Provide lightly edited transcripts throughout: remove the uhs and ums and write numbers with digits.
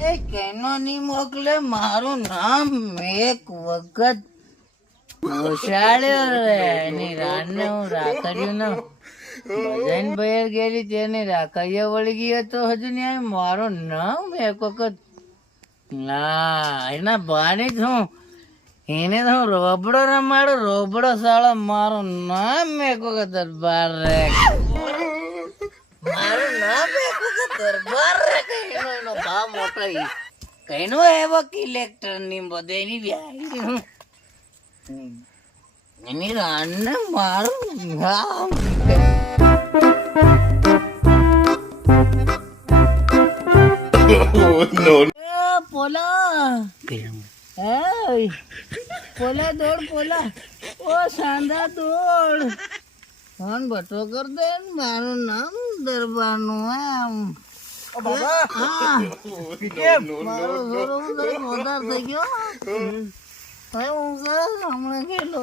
એ કેનો ની મોકલે, મારું નામ એક વખત ઘોષાડ્યો રે એની રાનને હું રાખડ્યું ને બધાને બહાર ગયેલી તેની રાખડીઓ વળી ગઈ તો હજુ નહીં આવી. મારું નામ એક વખત ના એના બાની જ હું એને તો હું રોબડો રમાડું, રોબડો સાળો. મારું નામ એક વખત દરબાર રે, મારું નામ એક વખત દરબાર રે. કઈનો એનો ભાવ મોટો કઈનો એવો ઇલેક્ટર ની બધે એની વ્યાઈ એની રાનને મારું નામ પોલા પોલા દોડ પોલા, ઓ સાંધા દોડ, ફોન ભટો કર દે. મારું નામ દરબાર નું આમ વધાર થઈ ગયો. હમણાં કેટલો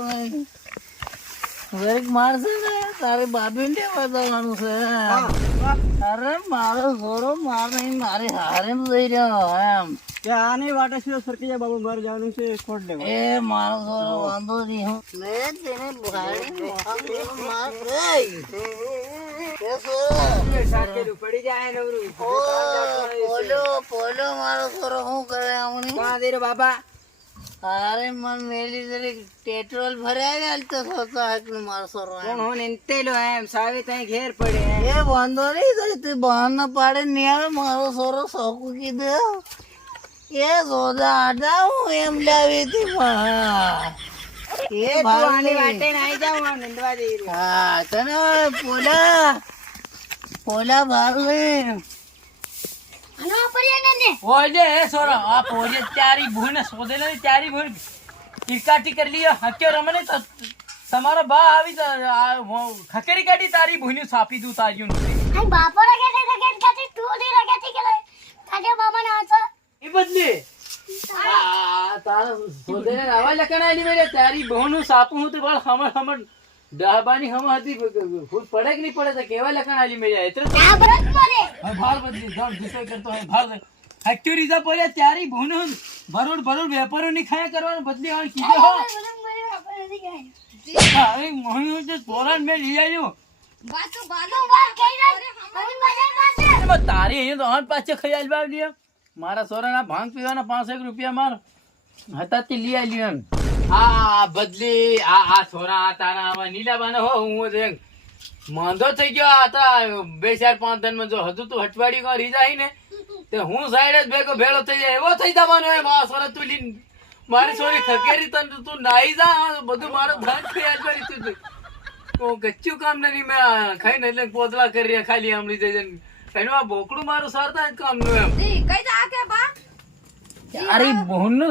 દરેક મારશે ને તારે બાબી ને બતાવવાનું છે. અરે મારો ઘોડો મારી હારે જઈ રહ્યો એમ. આની વાટે શું સરકી જાય બાબુ, બહાર જવાનું છે ખોટ લેવા. એ મારો ઘોડો વાંધો નહીં. હું મેં તેને પડી જાય પોલો મારો ઘોડો શું કરે હમણાં બાબા. અરે મન મેલી જરી પેટ્રોલ ભરાય તો મારો સોરો એમ સાવી ત્યાં ઘેર પડે. એ વાંધો નહીં તું બહાર પાડે નહીં આવે. મારો સોરો શોખું કીધું એ સોદા આડા હું એમ લાવી હતી હા તને પોલા ભાગ લે. ઓજે એ સોરો આ પોજે તારી ભૂને શોધેલો ને તારી ભૂન કિરકાટી કરી લીયો હક્યો રમને તો તમારો બા આવી ખકેરી કાઢી તારી ભૂને સાપી દઉં તાર્યું અને બાપો રગે તે કાટી તું દી રગે તે કે કાટે બાબા ના આછા એ બદલે આ તારા શોધેને આવા લખણા ની મેરે તારી ભૂનું સાપું હું તો બળ હમર ડાબાની હમ હતી ફૂટ પડે કે નહીં પડે તો કેવા લખણ આલી મેરે એટલે આ બરત પડે ભાર બદલી જોડ દિશા કરતો હે ભાર હેક્ટર રીઝા પડ્યા તારી ભૂનું ભરોડ વેપારો ની ખાયા કરવાનું બદલી આ કીધે હો અરે મોહન તો તોરણ મે લઈ આવ્યો બાતો બાલો બાર કઈ ના અને બજાર પાસે તારી અહીંયા તો આન પાછે ખયાલ બાવ લ્યો મારા સોરાના ભાંગ પીવાના 5 રૂપિયા માર હતા તે લઈ આવ્યો એમ. આ બદલી આ સોરા તારા આવા નીલાબાને હો હું દેખ માંદો થઈ ગયો હતા 2-4-5 દિન માં જો હજુ તું હટવાડી કો રીજાઈ ને તે હું સાઈડ જ ભેગો ભેળો થઈ જાય એવો થઈ જવાનો એમ. આ સોરા તું લીન મારી સોરી ખકેરી તન તું નાઈ જા બધું મારો ભાંગ ખયાલ કરી તું ઓ ગચ્ચું કામ નહીં મેં ખાઈને એટલે પોતલા કરી ખાલી આમલી જઈ એનું આ બોકડું મારું સરતા જ કામ નું એમ. કઈ જા કે બા તારી બહન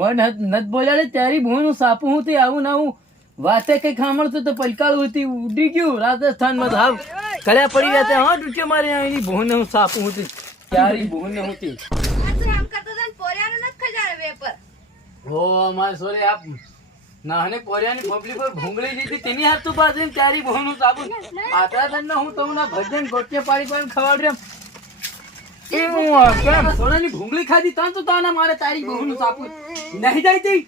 મન નત બોલાડે તારી બહન સાપું હું તે આવું ના હું વાતે કઈ ખામણતું તો પલકાળું હતી ઉડી ગયું રાજસ્થાન માં હાવ કળ્યા પડી રહ્યા હા ડૂચે મારે એની બહન હું સાપું હતી તારી બહન હતી આમ કરતો તન પોરિયાનો નત ખજારે વેપર ઓ માર સોરે આપ નાને પોરિયાની પબ્લિક પર ભૂંગળી લીધી તેની હાથ તું પાછળ તારી બહન હું સાપું આટલા દન હું તો ના ભજન ગોટે પાડી ખવાડ સોનાની ભૂંગળી ખાધી તાન તો તાના મારે તારી બહુનું સાપું નહીં જાય તી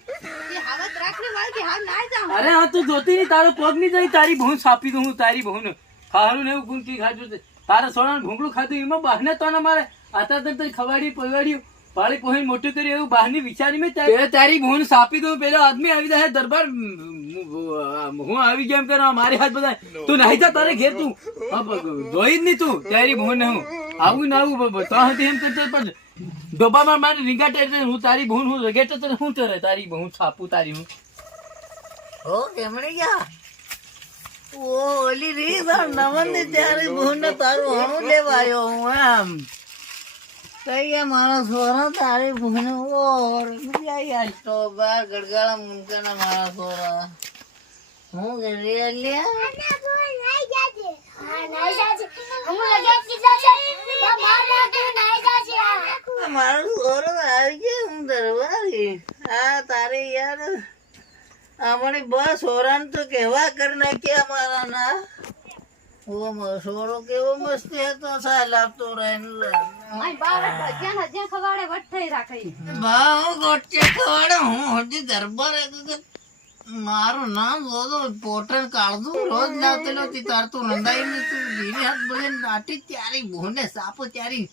હાવત રાખને વાળકી હાવ ના જા. અરે હા તું જોતી ની તારો પગ ની જઈ તારી બહુ સાપી દઉં હું તારી બહુ ને ખારું ને એવું ગુંકી ખાધું છે તારા સોનાનું ભૂંગળું ખાધું એમાં બહાને તો મારે આતા તને ખવાડી પવાડ્યું પાળી પોહીને મોટું કર્યું એવું બહારની વિચારી મેં તારી બહુ સાપી દઉં પેલો આદમી આવી જાય દરબાર હું આવી ગયો એમ કરવા મારી હાથ બધા તું નાહી જા તારે ઘેર તું ધોઈ જ નહીં તું તારી બહુ ને હું આવું ના આવું તો એમ કરતો પણ ડોબામાં મારે રીંગાટે હું તારી બહુ હું રગેટે તને શું કરે તારી બહુ છાપું તારી હું ઓ કેમણી ગયા ઓ ઓલી રીત નમન ની ત્યારે ભૂન તારું હણું લેવા આવ્યો હું એમ કઈ ગયા મારો સોરો તારી ભૂન ઓ તો બાર ગડગાળા મુંકાના મારા સોરા હું ઘરે લ્યા નાઈ જાજે હા નાઈ જાજે હમ લગે કીધા છે બા ના કે નાઈ જાજે મારો સોરો આવી ગયો હું દરબારી હા તારી યાર અમારી બસ સોરાન તો કેવા કરી નાખ્યા મારા ના ઓ સોરો કેવો મસ્તી હતો સાહેબ આપતો રહે મારી બાવળ ભજ્યા હજ્યા ખવાડે વટ થઈ રાખી. ભાવ ગોટે ખવાડે હું હજી દરબાર મારું નામ જોતો પોટન કાઢું રોજ લાવતેલો તી તાર તું નંદાઈ ને તું ધીરે હાથ બગન નાટી ત્યારી ભૂને સાપો ત્યારી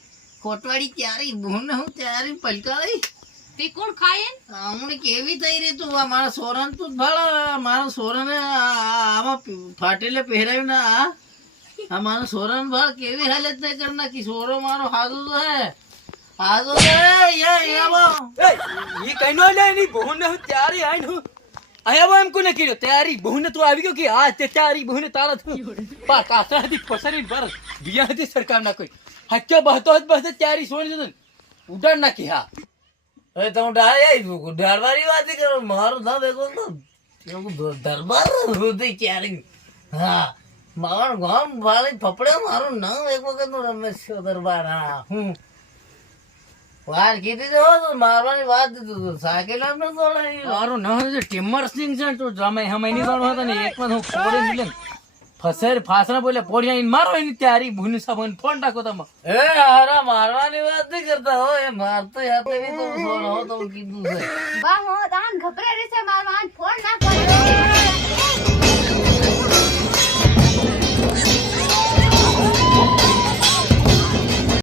કોટવાડી ત્યારી ભૂને હું ત્યારી પલકાઈ તે કોણ ખાય? હમણે કેવી થઈ રહી તું આ મારા સોરાને તું ભલા મારા સોરાને આમાં ફાટેલે પહેરાવ્યું ને આ મારા સોરાને ભલા કેવી હાલત નહીં કરી નાખી સોરો મારો હાજુ તો હે હાજુ તો હે યા એ કઈ નો લે એની બહુ ને ત્યારી આઈ હું આયા એમ કોને કીધું ત્યારી બહુ ને તું આવી ગયો કે આ તે ત્યારી બહુ ને તારા તું પા કાતરા હતી પસરી પર દિયા હતી સરકાર ના કોઈ હક્યો બહતો જ બસ ત્યારી સોની જતો ઉડાડ નાખી હા હવે તમે ડાળવાળી વાત કરો મારું નામ એક દરબાર હૃદય ક્યારે હા મારું ગામ વાળી ફપડે મારું નામ એક વખત નું રમેશ દરબાર હા હું વાર કીધી તો મારવાની વાત દીધું સાકેલા ન મારું નામ છે ટિમ્મર સિંહ છે તું જમે હમે ની જાણો હતો ને એક માં હું કોડે મિલે ફસર ફાસરા બોલે પોડિયા ઈન મારો એની ત્યારી ભૂની સાબન ફોન ટાકો તમે એ હારા મારવાની વાત નહીં કરતા હો એ મારતો યાર તો એવી તો સોનો હો તો કીધું છે બા હો દાન ઘબરે રહી છે મારવા